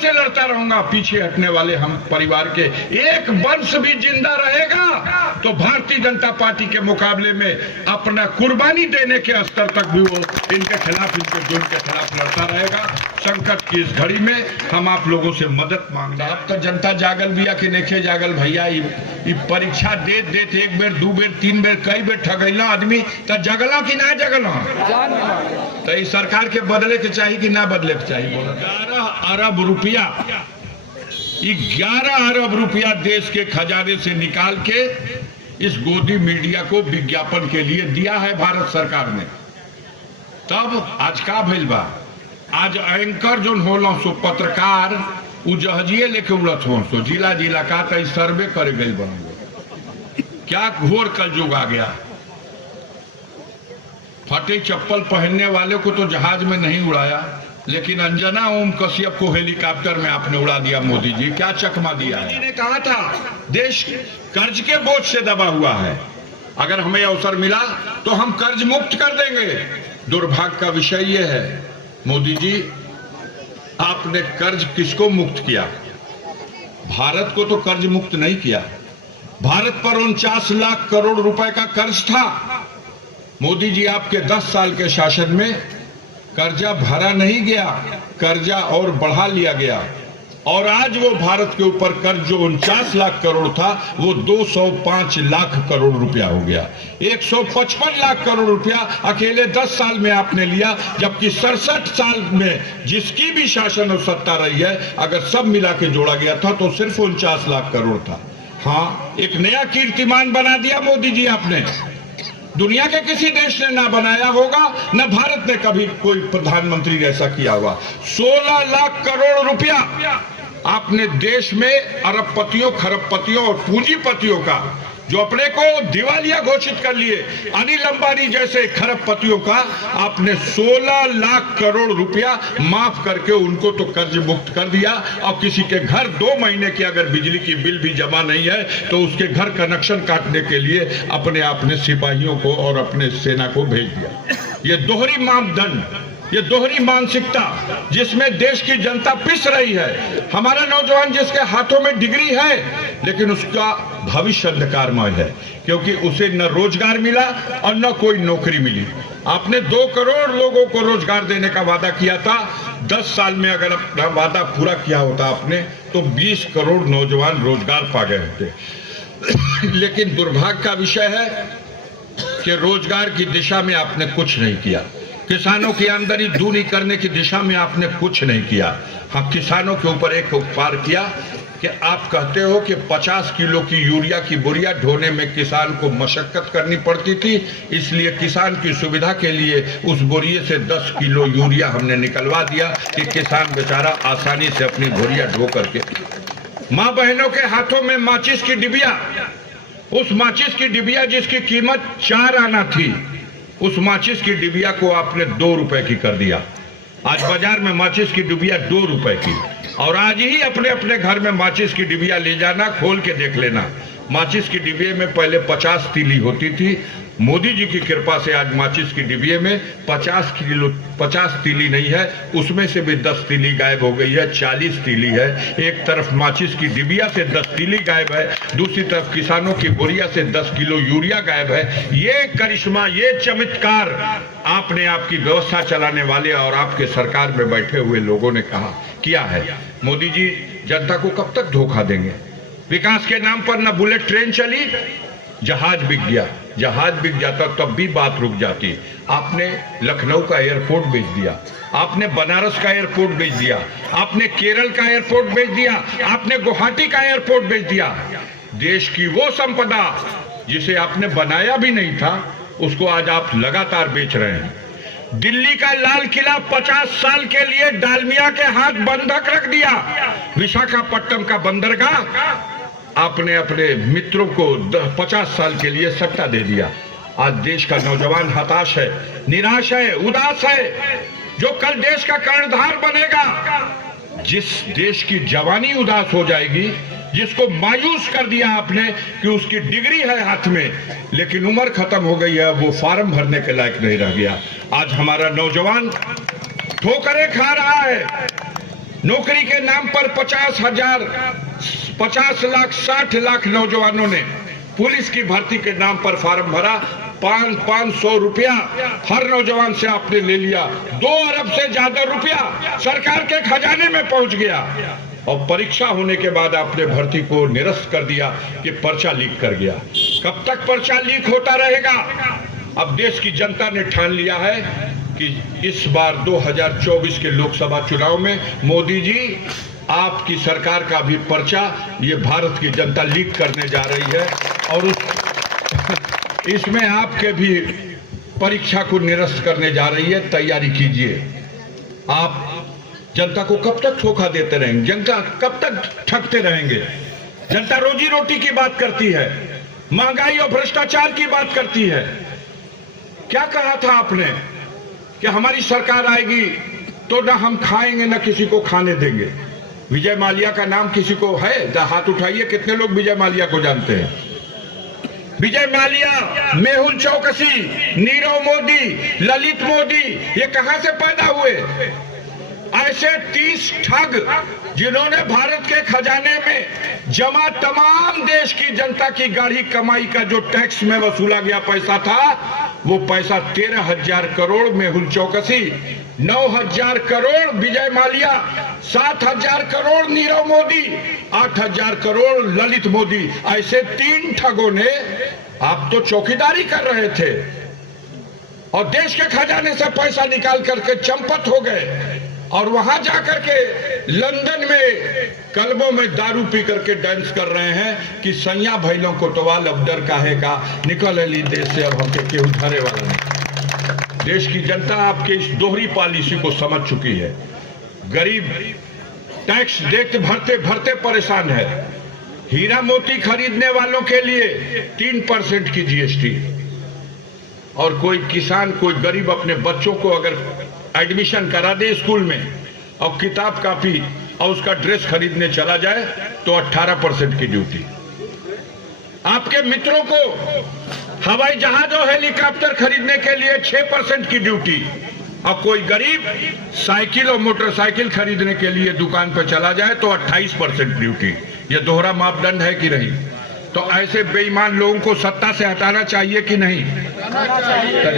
से लड़ता रहूंगा। पीछे हटने वाले हम परिवार के एक वंश भी जिंदा रहेगा तो भारतीय जनता पार्टी के मुकाबले में अपना कुर्बानी देने के स्तर तक भी वो इनके खिलाफ, इनके जुल्म के खिलाफ लड़ता रहेगा। संकट की इस घड़ी में हम आप लोगों से मदद मांगना। अब तो जनता जागल बिया कि नेखे जागल भैया। ई परीक्षा देत देत एक बेर, दू बेर, तीन बेर, कई बेर ठगैला आदमी तो जगला कि ना जगला। तो इस सरकार के बदले के चाहिए कि ना बदले के चाहिए। 11 अरब रुपया, 11 अरब रुपया देश के खजाने से निकाल के इस गोदी मीडिया को विज्ञापन के लिए दिया है भारत सरकार ने। तब आज का भइल बा, आज एंकर जो होला सो पत्रकार उ जहाजिए लेके उड़त हो सो जिला जिला का तो सर्वे करे गई बन। क्या घोर कलयुग आ गया। फटे चप्पल पहनने वाले को तो जहाज में नहीं उड़ाया, लेकिन अंजना ओम कश्यप को हेलीकॉप्टर में आपने उड़ा दिया। मोदी जी क्या चकमा दिया है। ने कहा था देश कर्ज के बोझ से दबा हुआ है, अगर हमें अवसर मिला तो हम कर्ज मुक्त कर देंगे। दुर्भाग्य का विषय यह है मोदी जी, आपने कर्ज किसको मुक्त किया? भारत को तो कर्ज मुक्त नहीं किया। भारत पर 49 लाख करोड़ रुपए का कर्ज था। मोदी जी आपके 10 साल के शासन में कर्जा भरा नहीं गया, कर्जा और बढ़ा लिया गया और आज वो भारत के ऊपर कर्ज जो 49 लाख करोड़ था वो 205 लाख करोड़ रुपया हो गया। 155 लाख करोड़ रुपया अकेले 10 साल में आपने लिया, जबकि 67 साल में जिसकी भी शासन और सत्ता रही है अगर सब मिला के जोड़ा गया था तो सिर्फ 49 लाख करोड़ था। हाँ, एक नया कीर्तिमान बना दिया मोदी जी आपने। दुनिया के किसी देश ने ना बनाया होगा, न भारत ने कभी कोई प्रधानमंत्री ऐसा किया होगा। 16 लाख करोड़ रुपया आपने देश में अरबपतियों, खरबपतियों और पूंजीपतियों का, जो अपने को दिवालिया घोषित कर लिए, अनिल अंबानी जैसे खरबपतियों का आपने 16 लाख करोड़ रुपया माफ करके उनको तो कर्ज मुक्त कर दिया। और किसी के घर 2 महीने की अगर बिजली की बिल भी जमा नहीं है तो उसके घर कनेक्शन काटने के लिए अपने आपने सिपाहियों को और अपने सेना को भेज दिया। ये दोहरी मापदंड, ये दोहरी मानसिकता जिसमें देश की जनता पिस रही है। हमारा नौजवान जिसके हाथों में डिग्री है लेकिन उसका भविष्य अंधकारमय है, क्योंकि उसे न रोजगार मिला और न कोई नौकरी मिली। आपने 2 करोड़ लोगों को रोजगार देने का वादा किया था। 10 साल में अगर अपना वादा पूरा किया होता आपने तो 20 करोड़ नौजवान रोजगार पा गए होते। लेकिन दुर्भाग्य का विषय है कि रोजगार की दिशा में आपने कुछ नहीं किया। किसानों की आमदनी दूनी करने की दिशा में आपने कुछ नहीं किया। हाँ, किसानों के ऊपर एक उपकार किया कि आप कहते हो कि 50 किलो की यूरिया की बोरिया ढोने में किसान को मशक्कत करनी पड़ती थी, इसलिए किसान की सुविधा के लिए उस बोरिये से 10 किलो यूरिया हमने निकलवा दिया कि किसान बेचारा आसानी से अपनी बोरिया ढो करके। माँ बहनों के हाथों में माचिस की डिबिया, उस माचिस की डिबिया जिसकी कीमत 4 आना थी, उस माचिस की डिबिया को आपने 2 रुपए की कर दिया। आज बाजार में माचिस की डिबिया 2 रुपए की। और आज ही अपने अपने घर में माचिस की डिबिया ले जाना, खोल के देख लेना। माचिस की डिबिये में पहले 50 तीली होती थी। मोदी जी की कृपा से आज माचिस की डिबिये में 50 तीली नहीं है, उसमें से भी 10 तीली गायब हो गई है, 40 तीली है। एक तरफ माचिस की डिबिया से 10 तीली गायब है, दूसरी तरफ किसानों की बोरिया से 10 किलो यूरिया गायब है। ये करिश्मा, ये चमत्कार आपने, आपकी व्यवस्था चलाने वाले और आपके सरकार में बैठे हुए लोगों ने कहा किया है। मोदी जी जनता को कब तक धोखा देंगे? विकास के नाम पर न बुलेट ट्रेन चली, जहाज बिक गया। जहाज बिक जाता तब भी बात रुक जाती। आपने लखनऊ का एयरपोर्ट बेच दिया, आपने बनारस का एयरपोर्ट बेच दिया, आपने केरल का एयरपोर्ट बेच दिया, आपने गुवाहाटी का एयरपोर्ट बेच दिया। देश की वो संपदा जिसे आपने बनाया भी नहीं था उसको आज आप लगातार बेच रहे हैं। दिल्ली का लाल किला 50 साल के लिए डालमिया के हाथ बंधक रख दिया। विशाखापट्टनम का बंदरगाह आपने अपने मित्रों को 50 साल के लिए सट्टा दे दिया। आज देश का नौजवान हताश है, निराश है, उदास है, जो कल देश का कर्णधार बनेगा। जिस देश की जवानी उदास हो जाएगी, जिसको मायूस कर दिया आपने कि उसकी डिग्री है हाथ में लेकिन उम्र खत्म हो गई है, वो फार्म भरने के लायक नहीं रह गया। आज हमारा नौजवान ठोकरें खा रहा है, नौकरी के नाम पर 50,000, 50 लाख, 60 लाख नौजवानों ने पुलिस की भर्ती के नाम पर फार्म भरा। 500 रुपया हर नौजवान से आपने ले लिया। 2 अरब से ज्यादा रुपया सरकार के खजाने में पहुंच गया। और परीक्षा होने के बाद आपने भर्ती को निरस्त कर दिया कि पर्चा लीक कर गया। कब तक पर्चा लीक होता रहेगा? अब देश की जनता ने ठान लिया है कि इस बार 2024 के लोकसभा चुनाव में मोदी जी आपकी सरकार का भी पर्चा ये भारत की जनता लीक करने जा रही है और इसमें आपके भी परीक्षा को निरस्त करने जा रही है। तैयारी कीजिए। आप जनता को कब तक धोखा देते रहेंगे? जनता कब तक ठगते रहेंगे? जनता रोजी रोटी की बात करती है, महंगाई और भ्रष्टाचार की बात करती है। क्या कहा था आपने कि हमारी सरकार आएगी तो ना हम खाएंगे ना किसी को खाने देंगे। विजय माल्या का नाम किसी को है? हाथ उठाइए, कितने लोग विजय माल्या को जानते हैं? विजय माल्या, मेहुल चौकसी, नीरव मोदी, ललित मोदी, ये कहां से पैदा हुए? ऐसे 30 ठग जिन्होंने भारत के खजाने में जमा तमाम देश की जनता की गाढ़ी कमाई का जो टैक्स में वसूला गया पैसा था, वो पैसा 13,000 करोड़ मेहुल चौकसी, 9,000 करोड़ विजय माल्या, 7,000 करोड़ नीरव मोदी, 8,000 करोड़ ललित मोदी। ऐसे 3 ठगों ने, आप तो चौकीदारी कर रहे थे और देश के खजाने से पैसा निकाल करके चंपत हो गए और वहां जाकर के लंदन में क्लबों में दारू पी करके डांस कर रहे हैं कि सैया भैलों को टवाल अब डर काहे का, निकल अली देश से अब हमके केहू धरे वाला नहीं। देश की जनता आपके इस दोहरी पॉलिसी को समझ चुकी है। गरीब टैक्स देते भरते भरते परेशान है। हीरा मोती खरीदने वालों के लिए 3% की जीएसटी, और कोई किसान, कोई गरीब अपने बच्चों को अगर एडमिशन करा दे स्कूल में और किताब कापी और उसका ड्रेस खरीदने चला जाए तो 18% की ड्यूटी। आपके मित्रों को हवाई जहाज और हेलीकॉप्टर खरीदने के लिए 6% की ड्यूटी, और कोई गरीब साइकिल और मोटरसाइकिल खरीदने के लिए दुकान पर चला जाए तो 28% ड्यूटी। यह दोहरा मापदंड है कि नहीं? तो ऐसे बेईमान लोगों को सत्ता से हटाना चाहिए कि नहीं?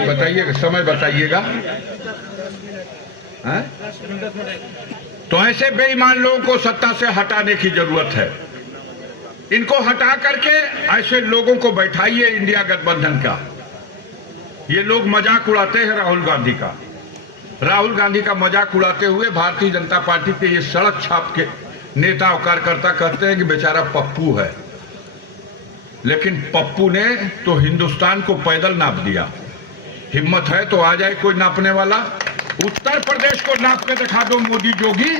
बताइएगा, समय बताइएगा। तो ऐसे बेईमान लोगों को सत्ता से हटाने की जरूरत है। इनको हटा करके ऐसे लोगों को बैठाइए इंडिया गठबंधन का। ये लोग मजाक उड़ाते हैं राहुल गांधी का। राहुल गांधी का मजाक उड़ाते हुए भारतीय जनता पार्टी के ये सड़क छाप के नेता और कार्यकर्ता कहते हैं कि बेचारा पप्पू है, लेकिन पप्पू ने तो हिंदुस्तान को पैदल नाप दिया। हिम्मत है तो आ जाए कोई नापने वाला। उत्तर प्रदेश को नाप के दिखा दो मोदी जोगी।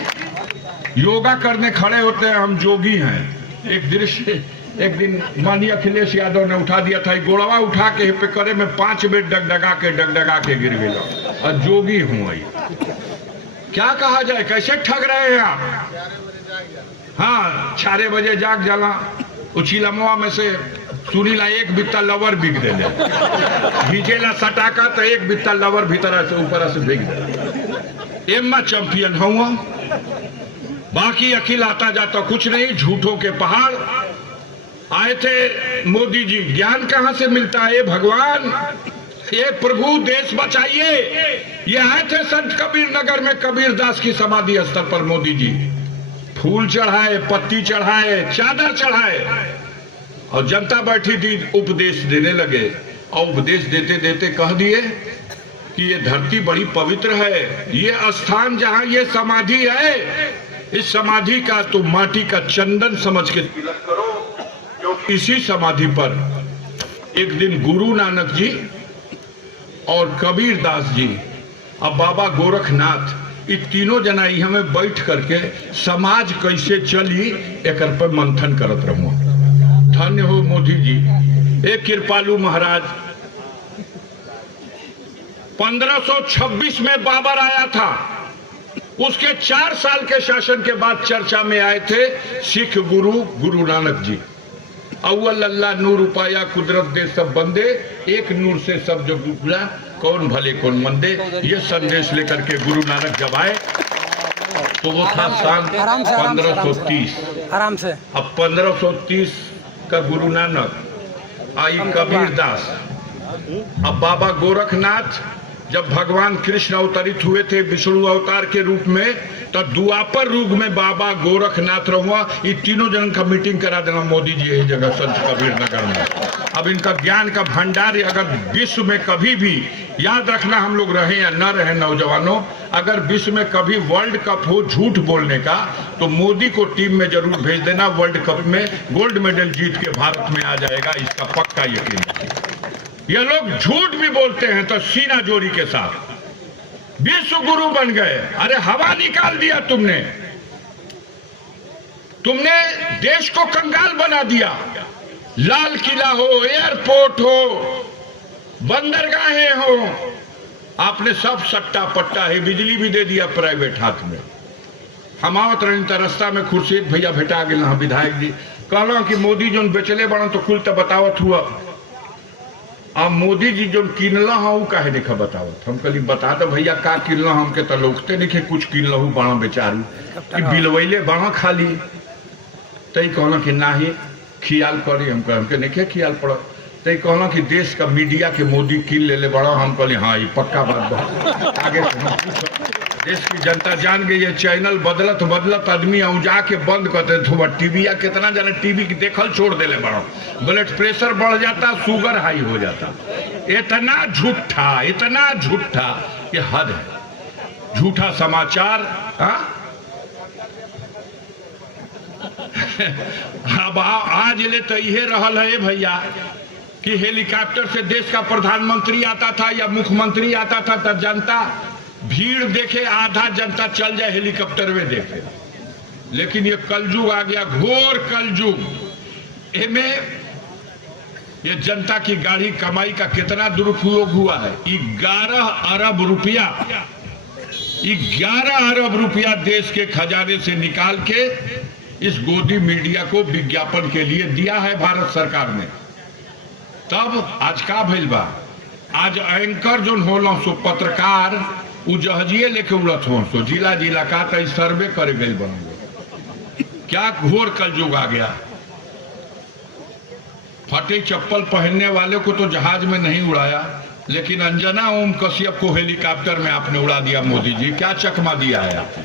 योगा करने खड़े होते हैं, हम जोगी हैं। एक दृश्य एक दिन माननीय अखिलेश यादव ने उठा दिया था, गोड़वा उठा के पे करे में 5 बेर डगडगा के गिर गया और जोगी हूं। क्या कहा जाए, कैसे ठग रहे हैं आप? हाँ, 4 बजे जाग जाला, उचिलमवा में से सुनीला 1 बित्ता लवर बिक दे, भीजेला सटाका तो 1 बित्ता लवर भीतर से ऊपर से बिक दे। एम्मा चैंपियन हुआ, बाकी अखिल आता जाता कुछ नहीं। झूठों के पहाड़ आए थे मोदी जी। ज्ञान कहां से मिलता है भगवान? ये प्रभु देश बचाइए। ये आए थे संत कबीर नगर में कबीर दास की समाधि स्थल पर मोदी जी। फूल चढ़ाए, पत्ती चढ़ाए, चादर चढ़ाए और जनता बैठी थी, उपदेश देने लगे। और उपदेश देते देते कह दिए कि ये धरती बड़ी पवित्र है, ये स्थान जहां ये समाधि है, इस समाधि का तो माटी का चंदन समझ के तिलक करो, क्योंकि इसी समाधि पर एक दिन गुरु नानक जी और कबीर दास जी और बाबा गोरखनाथ, ये तीनों जना हमें बैठ करके समाज कैसे चली एक पर मंथन करत रहूं। धन्य हो मोदी जी। एक कृपालु महाराज 1526 में बाबर आया था, उसके 4 साल के शासन के बाद चर्चा में आए थे सिख गुरु गुरु नानक जी। अव्वल अल्लाह नूर उपाया कुदरत दे सब बंदे, एक नूर से सब जो गुजरा, कौन भले कौन मंदे। ये संदेश लेकर के गुरु नानक जब आए तो वो था साल 1530। आराम से। अब 1530 का गुरु नानक, आई कबीरदास, अब बाबा गोरखनाथ, जब भगवान कृष्ण अवतरित हुए थे विष्णु अवतार के रूप में, तो द्वापर युग में बाबा गोरखनाथ रहुआ, ये तीनों जन का मीटिंग करा देना मोदी जी यही जगह संत कबीर नगर में। अब इनका ज्ञान का भंडार अगर विश्व में कभी भी, याद रखना हम लोग रहे या न रहे नौजवानों, अगर विश्व में कभी वर्ल्ड कप हो झूठ बोलने का, तो मोदी को टीम में जरूर भेज देना। वर्ल्ड कप में गोल्ड मेडल जीत के भारत में आ जाएगा, इसका पक्का यकीन। ये लोग झूठ भी बोलते हैं तो सीना जोरी के साथ विश्व गुरु बन गए। अरे हवा निकाल दिया तुमने देश को कंगाल बना दिया। लाल किला हो, एयरपोर्ट हो, बंदरगाहें हो, आपने सब सट्टा पट्टा है। बिजली भी दे दिया प्राइवेट हाथ में। हम आवत रही रास्ता में खुर्शीद भैया भेटा गए विधायक जी, कहला कि मोदी जो बेचले बड़ा तो कुल तो बतावत हुआ, अब मोदी जी जो किनला हूँ काहे देखा बतावत। हम कहली बता दो भैया का किनला, हमके तो लोगते नहीं कुछ किनला हूँ बड़ा बेचारू कि बिलवैले बड़ा खाली। तई कहना कि ना ही खियाल करी, हमके नहीं खियाल पड़। तई कहना कि देश का मीडिया के मोदी किन ले बड़ा। हम कहली हाँ ये पक्का बात बा। आगे देश की जनता जान गई है, चैनल बदलत बदलत आदमी औजा के बंद करते थे। टीवी या कितना जाने टीवी की देखल छोड़ देले बड़ा, ब्लड प्रेशर बढ़ जाता, शुगर हाई हो जाता। इतना झूठा ये हद है। झूठा समाचार। अब आज ले तो ये रहल है भैया कि हेलीकॉप्टर से देश का प्रधानमंत्री आता था या मुख्यमंत्री आता था तो जनता भीड़ देखे, आधा जनता चल जाए हेलीकॉप्टर में देखे। लेकिन ये कलयुग आ गया, घोर कलयुग। इनमें ये जनता की गाढ़ी कमाई का कितना दुरुपयोग हुआ है। 11 अरब रुपया, 11 अरब रुपया देश के खजाने से निकाल के इस गोदी मीडिया को विज्ञापन के लिए दिया है भारत सरकार ने। तब आज का भइल बा, आज एंकर जो होला सो पत्रकार उ जहाजिए लेके उड़त हो सो जिला जिला का तो सर्वे करे गई बन। क्या घोर कलयुग आ गया। फटे चप्पल पहनने वाले को तो जहाज में नहीं उड़ाया, लेकिन अंजना ओम कश्यप को हेलीकॉप्टर में आपने उड़ा दिया मोदी जी। क्या चकमा दिया है आपने,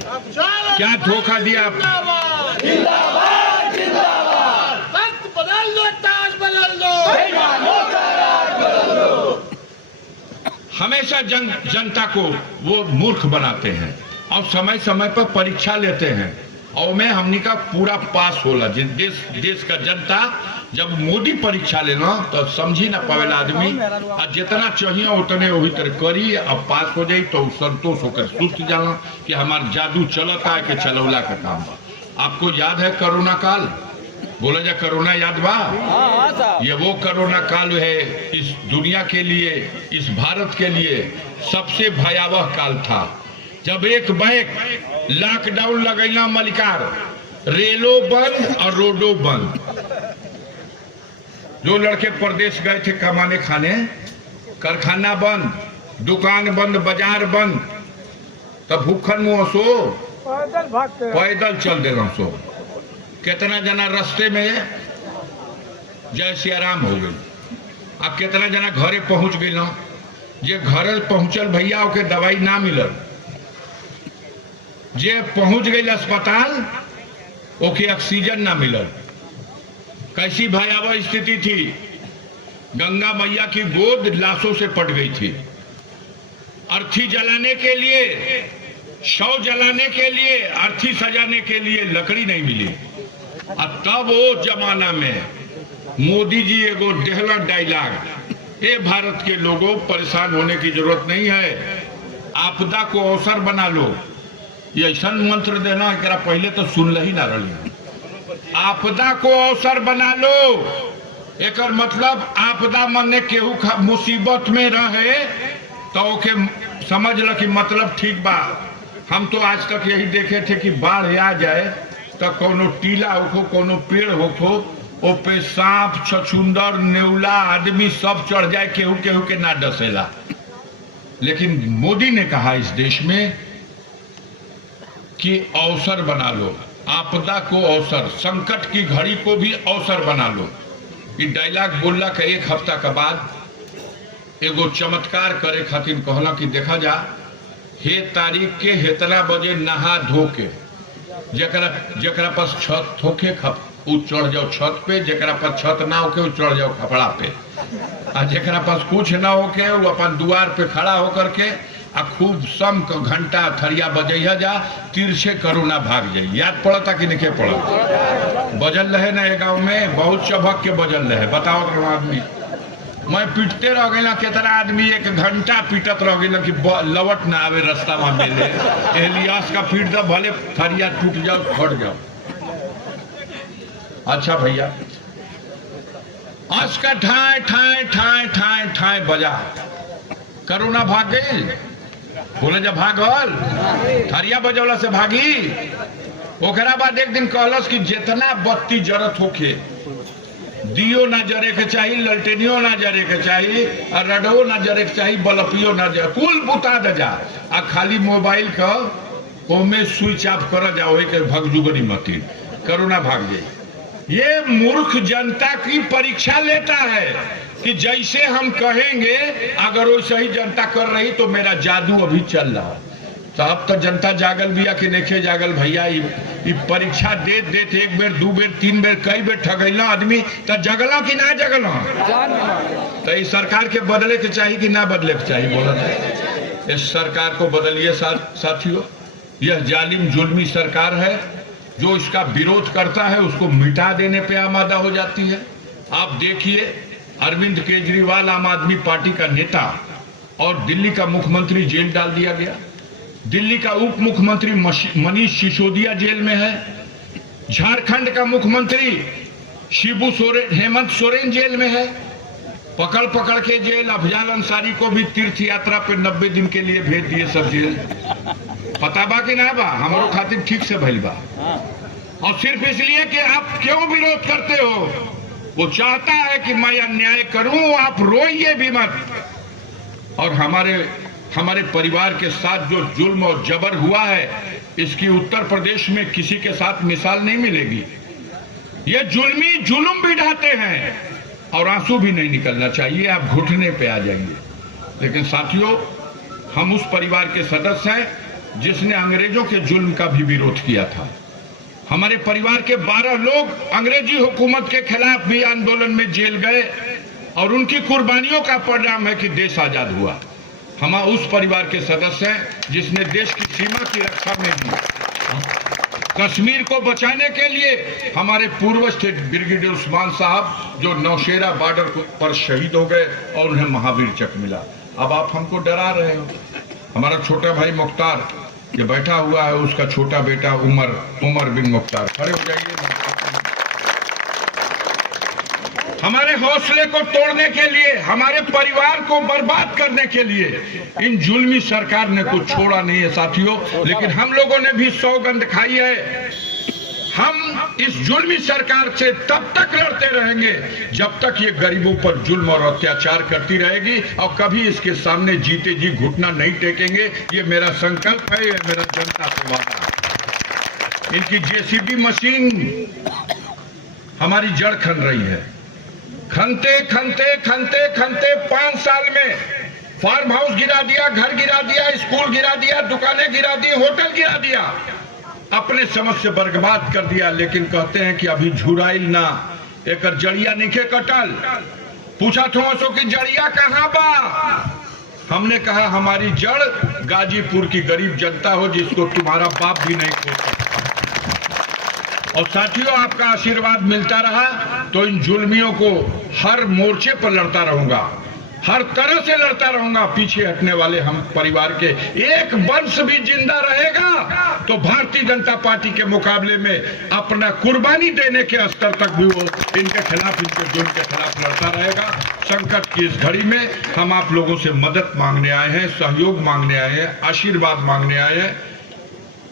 क्या धोखा दिया आपने। हमेशा जनता को वो मूर्ख बनाते हैं और समय समय पर परीक्षा लेते हैं। और मैं हमनी का पूरा पास होला। देश का जनता जब मोदी परीक्षा लेना तो समझी ना पावेला आदमी, और जितना चाहिए उतने वही तरह करी, अब पास हो जाई तो संतोष होकर सुस्त जाना कि हमारा जादू चलता है कि चलौला का काम बा। आपको याद है कोरोना काल, बोला जा कोरोना याद बा। ये वो कोरोना काल है इस दुनिया के लिए, इस भारत के लिए सबसे भयावह काल था। जब एक बैक लॉकडाउन लगैला मलिकार, रेलो बंद और रोडो बंद। जो लड़के प्रदेश गए थे कमाने खाने, कारखाना बंद, दुकान बंद, बाजार बंद, तब भूखन मुँह सो पैदल चल दे रहा सो। कितना जना रास्ते में जय सिया राम हो गई। अब कितना जना घरे पहुंच गई ना, जे घरे पहुंचल भैया ओके दवाई ना मिलल, जे पहुंच गई अस्पताल ओके ऑक्सीजन ना मिलल। कैसी भयावह स्थिति थी। गंगा मैया की गोद लाशों से पट गई थी। अर्थी जलाने के लिए, शव जलाने के लिए, अर्थी सजाने के लिए लकड़ी नहीं मिली। और तब वो जमाना में मोदी जी एगो डेहला डायलॉग, ये भारत के लोगों परेशान होने की जरूरत नहीं है, आपदा को अवसर बना लो। ये ऐसा मंत्र देना एकरा पहले तो सुन ही ना रही। आपदा को अवसर बना लो, एक मतलब आपदा मने केहू मुसीबत में रहे तो ओके समझ ल कि मतलब ठीक बा। हम तो आज तक यही देखे थे कि बाढ़ आ जाए तो कोनो टीला होखो, कोनो पेड़ होखो, ओ पे सांप, छछुंदर, नेउला आदमी सब चढ़ जाए, केहू केहू के ना डसेला। लेकिन मोदी ने कहा इस देश में कि अवसर बना लो, आपदा को अवसर, संकट की घड़ी को भी अवसर बना लो। ये डायलॉग बोलला के एक हफ्ता के बाद एगो चमत्कार करे खातिर कहला कि देखा जा हे तारीख के हेतना बजे नहा धो के जकरा पास छत होके उ चढ़ जाओ छत पे, जकरा पास छत ना होके उ चढ़ जाओ खपड़ा पे, आ जकरा पास कुछ ना होके वो अपन द्वार पे खड़ा होकर के आ खूब सम घंटा थरिया बजैया जा, तिरछे कोरोना भाग जाई। याद पड़ता कि नहीं पड़ता? बजल रहे ना ये गाँव में, बहुत चबक के बजल रहे। बताओ तो आदमी, मैं पीटते रह गई ना, कितना आदमी एक घंटा पीटत रह गई ना कि लवट ना आवे रास्ता में मिले। एलियास का पीट दो, भले थरिया टूट जाओ फट जाओ। अच्छा भैया, आज का ठाए ठाए ठाए ठाए ठाए बजा, कोरोना भाग गई। बोले जब भागल थरिया बजौला से भागी। ओकरा बाद एक दिन कहलस कि जितना बत्ती जरत होके, दियो ना जरे के चाहिए, ललटेनियो ना जरे के चाहिए, और रडो ना जरे के चाहिए, बल्बियो ना जरे, कुल बुता दे जा, आ खाली मोबाइल का ओमे स्विच ऑफ कर जाओ के भगजुगनी मती, कोरोना भाग जाए। ये मूर्ख जनता की परीक्षा लेता है कि जैसे हम कहेंगे अगर वैसे ही जनता कर रही तो मेरा जादू अभी चल रहा। तो अब तो जनता जागल भी या कि नहीं जागल भैया, ये परीक्षा दे देते एक बेर दू बेर तीन बेर कई बेर ठगैला आदमी तो जगला कि ना जगला। तो इस सरकार के बदले के चाहिए कि ना बदले के चाहिए? बोला इस सरकार को बदलिए साथियों। यह जालिम जुल्मी सरकार है, जो इसका विरोध करता है उसको मिटा देने पे आमादा हो जाती है। आप देखिए, अरविंद केजरीवाल आम आदमी पार्टी का नेता और दिल्ली का मुख्यमंत्री जेल डाल दिया गया। दिल्ली का उप मुख्यमंत्री मनीष सिसोदिया जेल में है। झारखंड का मुख्यमंत्री शिबू सोरेन, हेमंत सोरेन जेल में है। पकड़ पकड़ के जेल अफजाल अंसारी को भी तीर्थ यात्रा पे 90 दिन के लिए भेज दिए सब जेल। पता बा कि ना बा? हमारो खातिर ठीक से भइल बा। और सिर्फ इसलिए कि आप क्यों विरोध करते हो? वो चाहता है कि मैं अन्याय करूं, आप रोइए भी मत। और हमारे परिवार के साथ जो जुल्म और जबर हुआ है, इसकी उत्तर प्रदेश में किसी के साथ मिसाल नहीं मिलेगी। ये जुल्मी जुल्म भी ढाते हैं और आंसू भी नहीं निकलना चाहिए, आप घुटने पे आ जाएंगे। लेकिन साथियों, हम उस परिवार के सदस्य हैं जिसने अंग्रेजों के जुल्म का भी विरोध किया था। हमारे परिवार के 12 लोग अंग्रेजी हुकूमत के खिलाफ भी आंदोलन में जेल गए और उनकी कुर्बानियों का परिणाम है कि देश आजाद हुआ। हम उस परिवार के सदस्य हैं जिसने देश की सीमा की रक्षा में भी कश्मीर को बचाने के लिए हमारे पूर्वज थे ब्रिगेडियर उस्मान साहब, जो नौशेरा बॉर्डर पर शहीद हो गए और उन्हें महावीर चक्र मिला। अब आप हमको डरा रहे हो। हमारा छोटा भाई मुख्तार ये बैठा हुआ है, उसका छोटा बेटा उमर बिन मुख्तार, खड़े हो जाइए। हमारे हौसले को तोड़ने के लिए, हमारे परिवार को बर्बाद करने के लिए इन जुल्मी सरकार ने कुछ छोड़ा नहीं है साथियों। लेकिन हम लोगों ने भी सौगंध खाई है, हम इस जुल्मी सरकार से तब तक लड़ते रहेंगे जब तक ये गरीबों पर जुल्म और अत्याचार करती रहेगी, और कभी इसके सामने जीते जी घुटना नहीं टेकेंगे। ये मेरा संकल्प है, ये मेरा जनता से वादा है। इनकी जेसीबी मशीन हमारी जड़ खन रही है। खनते खनते खनते खनते 5 साल में फार्म हाउस गिरा दिया, घर गिरा दिया, स्कूल गिरा दिया, दुकानें गिरा दी, होटल गिरा दिया, अपने समझ से बर्बाद कर दिया। लेकिन कहते हैं कि अभी झुराइल ना, एक जड़िया नीचे कटल। पूछा थो कि जड़िया कहाँ बा? हमने कहा हमारी जड़ गाजीपुर की गरीब जनता हो, जिसको तुम्हारा बाप भी नहीं खोज सकता। और साथियों, आपका आशीर्वाद मिलता रहा तो इन जुल्मियों को हर मोर्चे पर लड़ता रहूंगा, हर तरह से लड़ता रहूंगा। पीछे हटने वाले हम परिवार के एक वंश भी जिंदा रहेगा तो भारतीय जनता पार्टी के मुकाबले में अपना कुर्बानी देने के स्तर तक भी वो इनके खिलाफ, इनके जुल्म के खिलाफ लड़ता रहेगा। संकट की इस घड़ी में हम आप लोगों से मदद मांगने आए हैं, सहयोग मांगने आए हैं, आशीर्वाद मांगने आए हैं।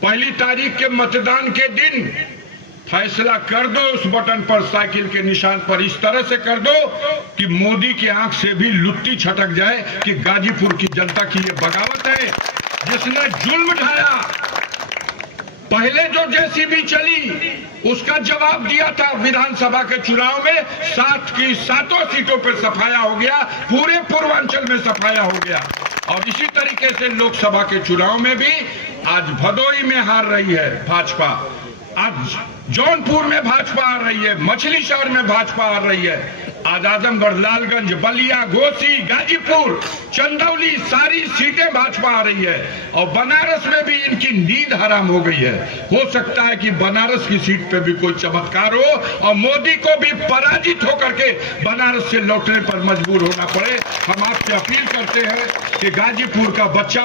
1 तारीख के मतदान के दिन फैसला कर दो, उस बटन पर, साइकिल के निशान पर इस तरह से कर दो कि मोदी की आंख से भी लुत्ती छटक जाए कि गाजीपुर की जनता की ये बगावत है जिसने जुल्म ढाया। पहले जो जेसीबी चली उसका जवाब दिया था विधानसभा के चुनाव में, 7 की 7 सीटों पर सफाया हो गया, पूरे पूर्वांचल में सफाया हो गया। और इसी तरीके से लोकसभा के चुनाव में भी आज भदोही में हार रही है भाजपा, आज जौनपुर में भाजपा आ रही है, मछली शहर में भाजपा आ रही है, आज आजमगढ़, लालगंज, बलिया, घोसी, गाजीपुर, चंदौली सारी सीटें भाजपा आ रही है। और बनारस में भी इनकी नींद हराम हो गई है। हो सकता है कि बनारस की सीट पे भी कोई चमत्कार हो और मोदी को भी पराजित होकर के बनारस से लौटने पर मजबूर होना पड़े। हम आपसे अपील करते हैं कि गाजीपुर का बच्चा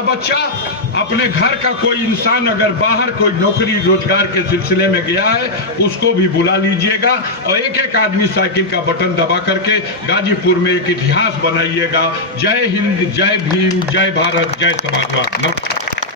अपने घर का कोई इंसान अगर बाहर कोई नौकरी रोजगार के सिलसिले में गया है उसको भी बुला लीजिएगा और एक एक आदमी साइकिल का बटन दबा करके गाजीपुर में एक इतिहास बनाइएगा। जय हिंद, जय भीम, जय भारत, जय समाजवाद। नमस्कार।